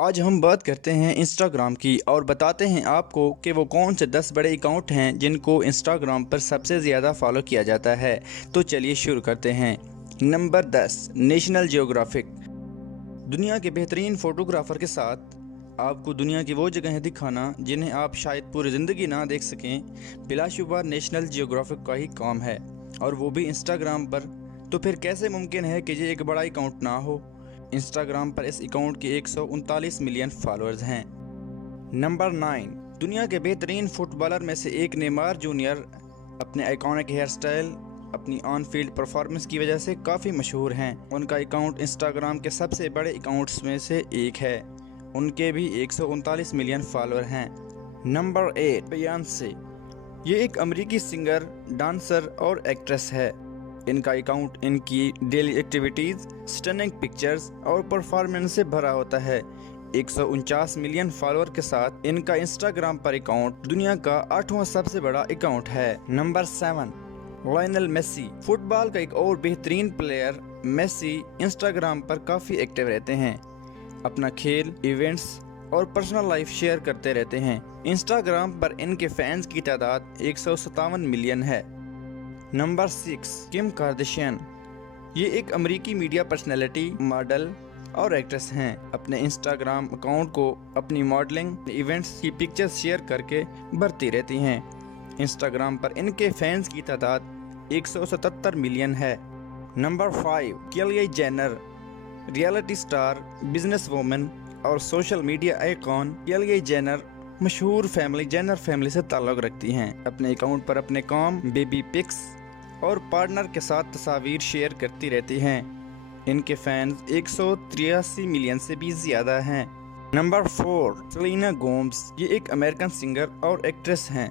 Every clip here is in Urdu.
آج ہم بات کرتے ہیں انسٹاگرام کی اور بتاتے ہیں آپ کو کہ وہ کون سے 10 بڑے اکاؤنٹ ہیں جن کو انسٹاگرام پر سب سے زیادہ فالو کیا جاتا ہے۔ تو چلیے شروع کرتے ہیں۔ Number 10، national geographic. دنیا کے بہترین فوٹوگرافر کے ساتھ آپ کو دنیا کی وہ جگہیں دکھانا جنہیں آپ شاید پوری زندگی نہ دیکھ سکیں، بلا شبہ نیشنل جیوگرافک کا ہی کام ہے، اور وہ بھی انسٹاگرام پر۔ تو پھر کیسے ممکن ہے کہ یہ ایک بڑا اکاؤنٹ نہ ہو؟ انسٹاگرام پر اس اکاؤنٹ کے 139 ملین فالوورز ہیں۔ نمبر 9، دنیا کے بہترین فٹ بالر میں سے ایک نیمار جونیئر اپنے آئیکونک ہیئر سٹائل، اپنی آن فیلڈ پرفارمنس کی وجہ سے کافی مشہور ہیں۔ ان کا اکاؤنٹ انسٹاگرام کے سب سے بڑے اکاؤنٹس میں سے ایک ہے۔ ان کے بھی 139 ملین فالوور ہیں۔ نمبر 8، بیانسے۔ یہ ایک امریکی سنگر، ڈانسر اور ایکٹریس ہے۔ ان کا اکاؤنٹ ان کی ڈیلی ایکٹیویٹیز، سٹننگ پکچرز اور پرفارمنس سے بھرا ہوتا ہے۔ 149 ملین فالوور کے ساتھ ان کا انسٹاگرام پر اکاؤنٹ دنیا کا 8واں سب سے بڑا اکاؤنٹ ہے۔ Number 7، Lionel Messi. Football کا ایک اور بہترین پلیئر میسی انسٹاگرام پر کافی ایکٹیو رہتے ہیں، اپنا کھیل، ایونٹس اور پرسنل لائف شیئر کرتے رہتے ہیں۔ انسٹاگرام پر ان کے فینز کی تعداد 157 ملین ہے۔ نمبر 6، کم کاردشیان۔ یہ ایک امریکی میڈیا پرسنالٹی، ماڈل اور ایکٹریس ہیں۔ اپنے انسٹاگرام اکاؤنٹ کو اپنی ماڈلنگ ایونٹس کی پکچرز شیئر کر کے بھرتی رہتی ہیں۔ انسٹاگرام پر ان کے فینز کی تعداد 177 ملین ہے۔ Number 5، Kylie Jenner. Reality star, business woman اور social media icon Kylie Jenner مشہور جینر فیملی سے تعلق رکھتی ہیں۔ اپنے اکاؤنٹ پر اپنے کام، بیبی پکس اور پارٹنر کے ساتھ تصاویر شیئر کرتی رہتی ہیں۔ ان کے فینز 183 ملین سے بھی زیادہ ہیں۔ Number 4، Selena Gomez. یہ ایک امریکن سنگر اور ایکٹریس ہیں۔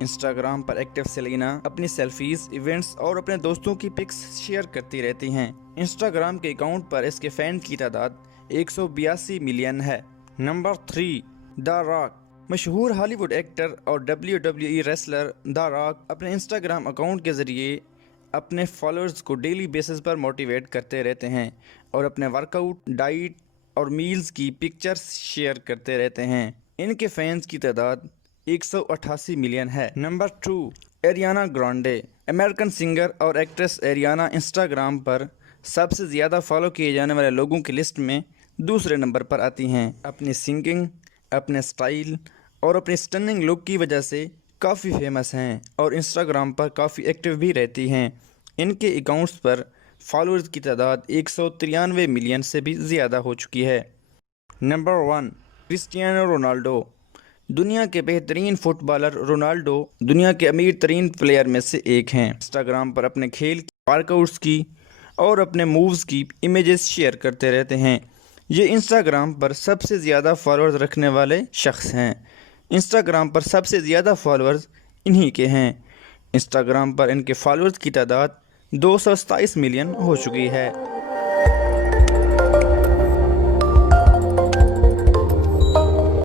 انسٹاگرام پر ایکٹیو سیلینا اپنی سیلفیز، ایونٹس اور اپنے دوستوں کی پکس شیئر کرتی رہتی ہیں۔ انسٹاگرام کے اکاؤنٹ پر اس کے فینز کی تعداد 182 ملین ہے۔ نمبر 3، دا راک۔ مشہور ہالی ووڈ ایکٹر اور WWE ریسلر دا راک اپنے انسٹاگرام اکاؤنٹ کے ذریعے اپنے فالوورز کو ڈیلی بیسس پر موٹیویٹ کرتے رہتے ہیں اور اپنے ورک آؤٹ، ڈائٹ اور میلز کی پکچرز شیئر کرتے رہتے ہیں۔ ان کے فینز کی تعداد 188 ملین ہے۔ Number 2، Ariana Grande. American singer اور ایکٹریس ایریانا انسٹاگرام پر سب سے زیادہ فالو کیے جانے والے لوگوں کی لسٹ میں دوسرے نمبر پر آتی ہیں۔ اپنی سنگنگ، اپنے سٹائل اور اپنی سٹننگ لک کی وجہ سے کافی فیمس ہیں اور انسٹاگرام پر کافی ایکٹیو بھی رہتی ہیں۔ ان کے اکاؤنٹس پر فالوورز کی تعداد 193 ملین سے بھی زیادہ ہو چکی ہے۔ Number 1، Cristiano Ronaldo. دنیا کے بہترین فٹ بالر رونالڈو دنیا کے امیر ترین پلیئر میں سے ایک ہیں۔ انسٹاگرام پر اپنے کھیل، ورک آؤٹس کی اور اپنے مووز کی امیجز شیئر کرتے رہتے ہیں۔ یہ انسٹاگرام پر سب سے زیادہ فالوورز رکھنے والے شخص ہیں۔ انسٹاگرام پر سب سے زیادہ فالوورز انہی کے ہیں۔ انسٹاگرام پر ان کے فالوورز کی تعداد 227 ملین ہو چکی ہے۔